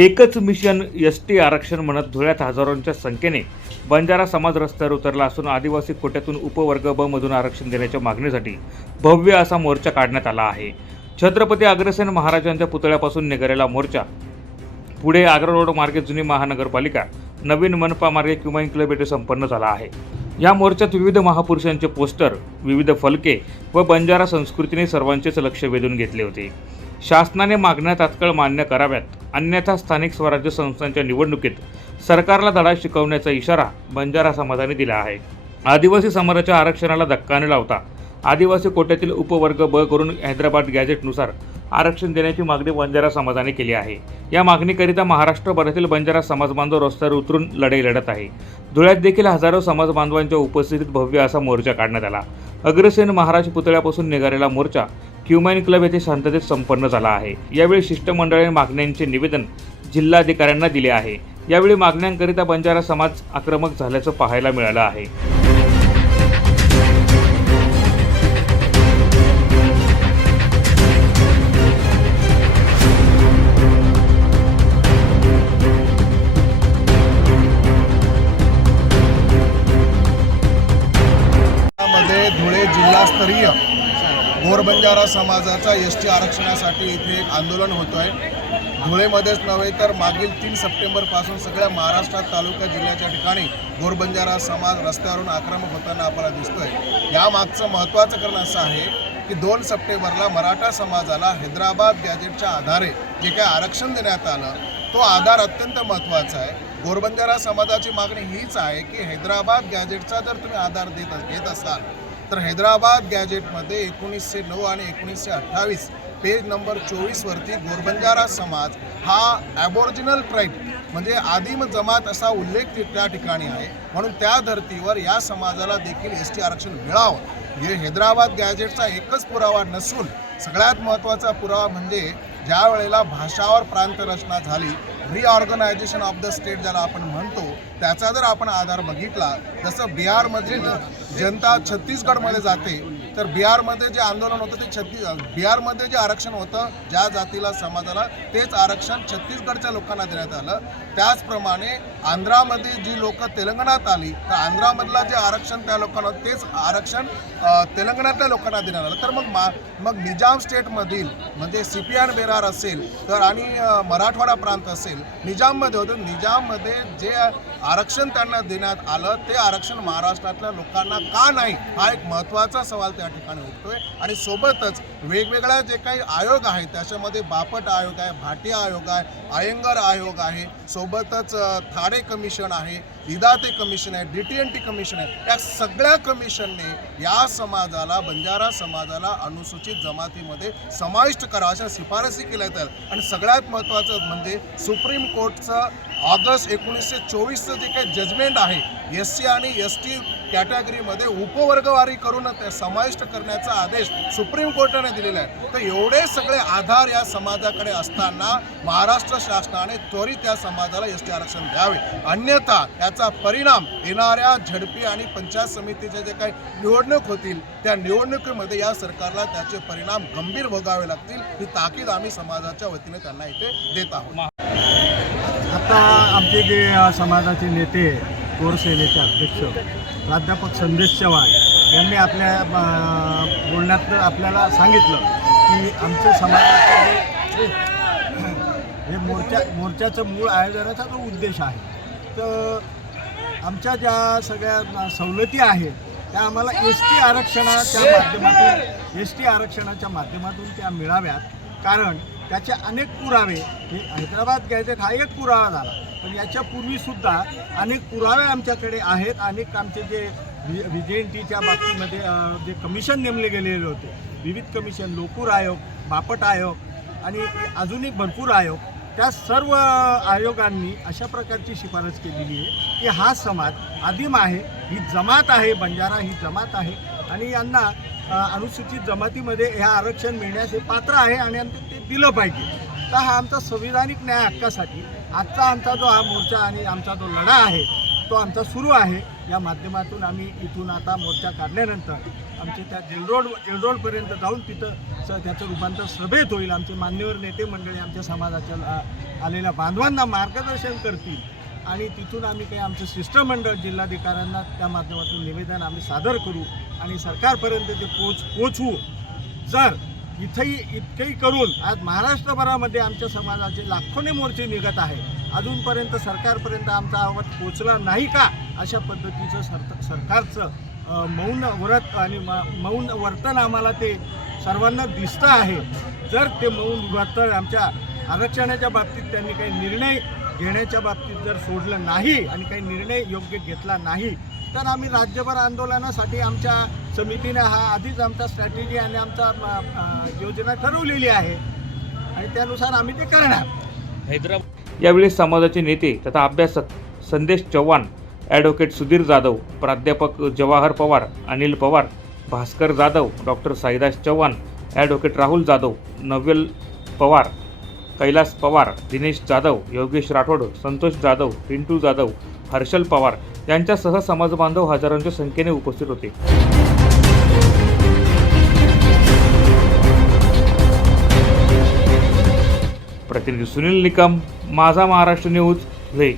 एकच mission S T आरक्षण म्हणत धुळ्यात हजारोंच्या संख्येने बंजारा समाज रस्त्यावर उतरला असून आदिवासी कोट्यातून उपवर्ग ब मधून आरक्षण देण्याच्या मागणीसाठी भव्य असा मोर्चा काढण्यात आला आहे. छत्रपती अग्रसेन महाराजांच्या पुतळ्यापासून निघालेला मोर्चा पुढे आग्रा रोड मार्गे जुनी महानगरपालिका नवीन मनपा मार्गे क्युमाइन क्लब संपन्न झाला आहे. या मोर्चात विविध महापुरुषांचे पोस्टर विविध फलके व बंजारा संस्कृतीने सर्वांचेच लक्ष वेधून घेतले होते. शासनाने मागण्या तात्काळ मान्य कराव्यात. अन्यथा स्थानिक स्वराज्य संस्थांच्या निवडणुकीत सरकारला धडा शिकवण्याचा इशारा बंजारा समाजाने दिला आहे. आदिवासी समाजाच्या आरक्षणाला धक्का न लावता आदिवासी कोट्यातील उपवर्ग ब करून हैदराबाद गॅझेटनुसार आरक्षण देण्याची मागणी बंजारा समाजाने केली आहे. या मागणीकरिता महाराष्ट्रभरातील बंजारा समाज बांधव रस्त्यावर उतरून लढाई लढत आहे. धुळ्यात देखील हजारो समाज बांधवांच्या उपस्थितीत भव्य असा मोर्चा काढण्यात आला. अग्रसेन महाराज पुतळ्यापासून निघालेला मोर्चा क्युमाइन क्लब येथे शांततेत संपन्न झाला आहे. यावेळी शिष्टमंडळाने मागण्यांचे निवेदन जिल्हाधिकाऱ्यांना दिले आहे. यावेळी मागण्यांकरिता बंजारा समाज आक्रमक झाल्याचं पाहायला मिळालं आहे. धुळे जिल्हास्तरीय गोरबंजारा समाजाचा एस टी आरक्षणासाठी इथे एक आंदोलन होतो आहे धुळेमध्येच नव्हे तर मागील तीन सप्टेंबरपासून सगळ्या महाराष्ट्रात तालुका जिल्ह्याच्या ठिकाणी गोरबंजारा समाज रस्त्यावरून आक्रमक होताना आपल्याला दिसतोय. यामागचं महत्त्वाचं कारण असं आहे की दोन सप्टेंबरला मराठा समाजाला हैदराबाद गॅजेटच्या आधारे जे काही आरक्षण देण्यात आलं तो आधार अत्यंत महत्त्वाचा आहे. गोरबंजारा समाजाची मागणी हीच आहे की हैदराबाद गॅजेटचा जर तुम्ही आधार देत घेत असाल तर हैदराबाद गॅजेटमध्ये एकोणीसशे नऊ आणि एकोणीसशे अठ्ठावीस पेज नंबर चोवीसवरती गोरबंजारा समाज हा ॲबोरिजिनल ट्राईब म्हणजे आदिम जमात असा उल्लेख त्या ठिकाणी आहे. म्हणून त्या धर्तीवर या समाजाला देखील एस टी आरक्षण मिळावं. हे हैदराबाद गॅजेटचा एकच पुरावा नसून सगळ्यात महत्त्वाचा पुरावा म्हणजे ज्या वेळेला भाषावर प्रांत रचना झाली रिऑर्गनायझेशन ऑफ द स्टेट ज्याला आपण म्हणतो त्याचा जर आपण आधार बघितला जसं बिहारमध्ये जनता छत्तीसगडमध्ये जाते तर बिहारमध्ये जे आंदोलन होतं ते छत्तीस बिहारमध्ये जे आरक्षण होतं ज्या जातीला समाजाला तेच आरक्षण छत्तीसगडच्या लोकांना देण्यात आलं. त्याचप्रमाणे आंध्रामध्ये जी लोक तेलंगणात आली तर आंध्रामधलं जे आरक्षण त्या लोकांना तेच आरक्षण तेलंगणातल्या लोकांना देण्यात आलं. तर मग मा मग निजाम स्टेटमधील म्हणजे सिपियान बेरार असेल तर आणि मराठवाडा प्रांत असेल निजाममध्ये होतं. निजाममध्ये जे आरक्षण त्यांना देण्यात आलं ते आरक्षण महाराष्ट्रातल्या लोकांना का नाही हा एक महत्त्वाचा सवाल त्या ठिकाणी उठतोय. आणि सोबतच वेगवेगळ्या जे काही आयोग आहेत त्याच्यामध्ये बापट आयोग आहे भाटिया आयोग आहे अयंगर आयोग आहे सोबतच थाडे कमिशन आहे इदाते कमिशन आहे D T N T commission आहे. या सगळ्या कमिशनने या समाजाला बंजारा समाजाला अनुसूचित जमातीमध्ये समाविष्ट करा अशा शिफारसी केल्या आहेत आणि सगळ्यात महत्त्वाचं म्हणजे सुप्रीम कोर्टचं ऑगस्ट एकोणीसशे चोवीसचं जे काही जजमेंट आहे एस सी आणि एस टी कॅटेगरीमध्ये उपवर्गवारी करून समाविष्ट करण्याचा आदेश सुप्रीम कोर्टाने दिलेला आहे. तर एवढे सगळे आधार या समाजाकडे असताना महाराष्ट्र शासनाने त्वरित या समाजाला एस टी आरक्षण द्यावे. अन्यथा याचा परिणाम येणाऱ्या झडपी आणि पंचायत समितीचे जे काही निवडणूक होतील त्या निवडणुकीमध्ये या सरकारला त्याचे परिणाम गंभीर भोगावे लागतील. ही ताकीद आम्ही समाजाच्या वतीने त्यांना इथे देत आहोत. आता आमचे जे समाजाचे नेते कोर सेनेचे अध्यक्ष प्राध्यापक संदेश चव्हाण यांनी आपल्या बोलण्यात आपल्याला सांगितलं की आमच्या समाजाचं हे मोर्चा मोर्चाचं मूळ आयोजनाचा जो उद्देश आहे तर आमच्या ज्या सगळ्या सवलती आहेत त्या आम्हाला एस टी आरक्षणाच्या माध्यमातून एस टी आरक्षणाच्या माध्यमातून त्या मिळाव्यात. कारण त्याचे अनेक पुरावे हे हैदराबाद गॅजेट हा एक पुरावा झाला. पण याच्यापूर्वीसुद्धा अनेक पुरावे आमच्याकडे आहेत. अनेक आमचे जे व्हि व्हि एन टीच्या बाबतीमध्ये जे कमिशन नेमले गेलेले होते. विविध कमिशन लोकूर आयोग बापट आयोग आणि अजूनही भरपूर आयोग. त्या सर्व आयोगांनी अशा प्रकारची शिफारस केलेली आहे की हा समाज आदिम आहे ही जमात आहे बंजारा ही जमात आहे. आणि यांना अनुसूचित जमातीमध्ये हे आरक्षण मिळण्यास हे पात्र आहे आणि ते दिलं पाहिजे. तर हा आमचा संविधानिक न्याय हक्कासाठी आजचा आमचा जो हा मोर्चा आणि आमचा जो लढा आहे तो आमचा सुरू आहे. या माध्यमातून आम्ही इथून आता मोर्चा काढल्यानंतर आमचे त्या जेलरोड जेलरोडपर्यंत जाऊन तिथं स त्याचं रूपांतर सभेत होईल. आमचे मान्यवर नेते मंडळी आमच्या समाजाच्या आलेल्या बांधवांना मार्गदर्शन करतील आणि तिथून आम्ही काही आमचं शिष्टमंडळ जिल्हाधिकाऱ्यांना त्या माध्यमातून निवेदन आम्ही सादर करू. आणि सरकारपर्यंत ते पोच पोचवू. जर इथंही इतकंही करून आज महाराष्ट्रभरामध्ये आमच्या समाजाचे लाखोने मोर्चे निघत आहे अजूनपर्यंत सरकारपर्यंत आमचा आवाज पोचला नाही का? अशा पद्धतीचं सर सरकारचं मौन व्रत आणि म- मौन वर्तन आम्हाला ते सर्वांना दिसतं आहे. जर ते मौन वर्तन आमच्या आरक्षणाच्या बाबतीत त्यांनी काही निर्णय घेण्याच्या बाबतीत जर सोडलं नाही आणि काही निर्णय योग्य घेतला नाही तर आम्ही राज्यभर आंदोलनासाठी आमच्या समितीने हा आधीच आमचा स्ट्रॅटेजी आणि आमचा योजना ठरवलेली आहे. आणि त्यानुसार आम्ही ते करणार. हैदराबाद यावेळी समाजाचे नेते तथा अभ्यासक संदेश चव्हाण ॲडव्होकेट सुधीर जाधव प्राध्यापक जवाहर पवार अनिल पवार भास्कर जाधव डॉक्टर साईदास चव्हाण ॲडव्होकेट राहुल जाधव नव्यल पवार कैलास पवार दिनेश जाधव योगेश राठोड संतोष जाधव पिंटू जाधव हर्षल पवार यांच्यासह समाजबांधव हजारांच्या संख्येने उपस्थित होते. प्रतिनिधी सुनील निकम माझा महाराष्ट्र न्यूज धुळे.